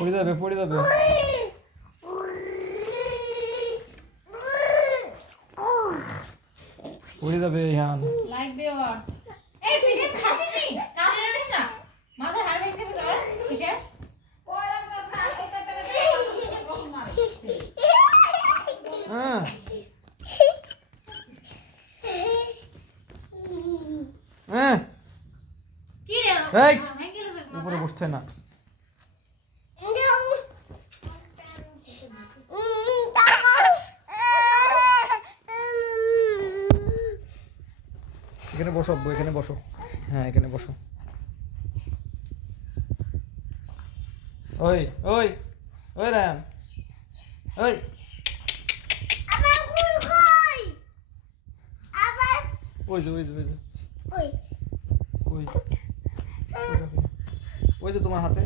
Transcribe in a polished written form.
পড়ে যাবে পড়ে যাবে পড়ে যাবে ইয়ান লাগবে ওর এই পিঠে খাসিস নি কাজ করিস না মাথার হাড় ভেঙে যাবে তোর পিঠে হ্যাঁ হ্যাঁ কি রে এই ভেঙে গেল উপরে বসতে না এখানে বসো আব্বু এখানে বসো হ্যাঁ এখানে বসো ওই ওই ওই রায়ান ওই ওই যে ওই যে ওই যে ওই ওই যে তোমার হাতে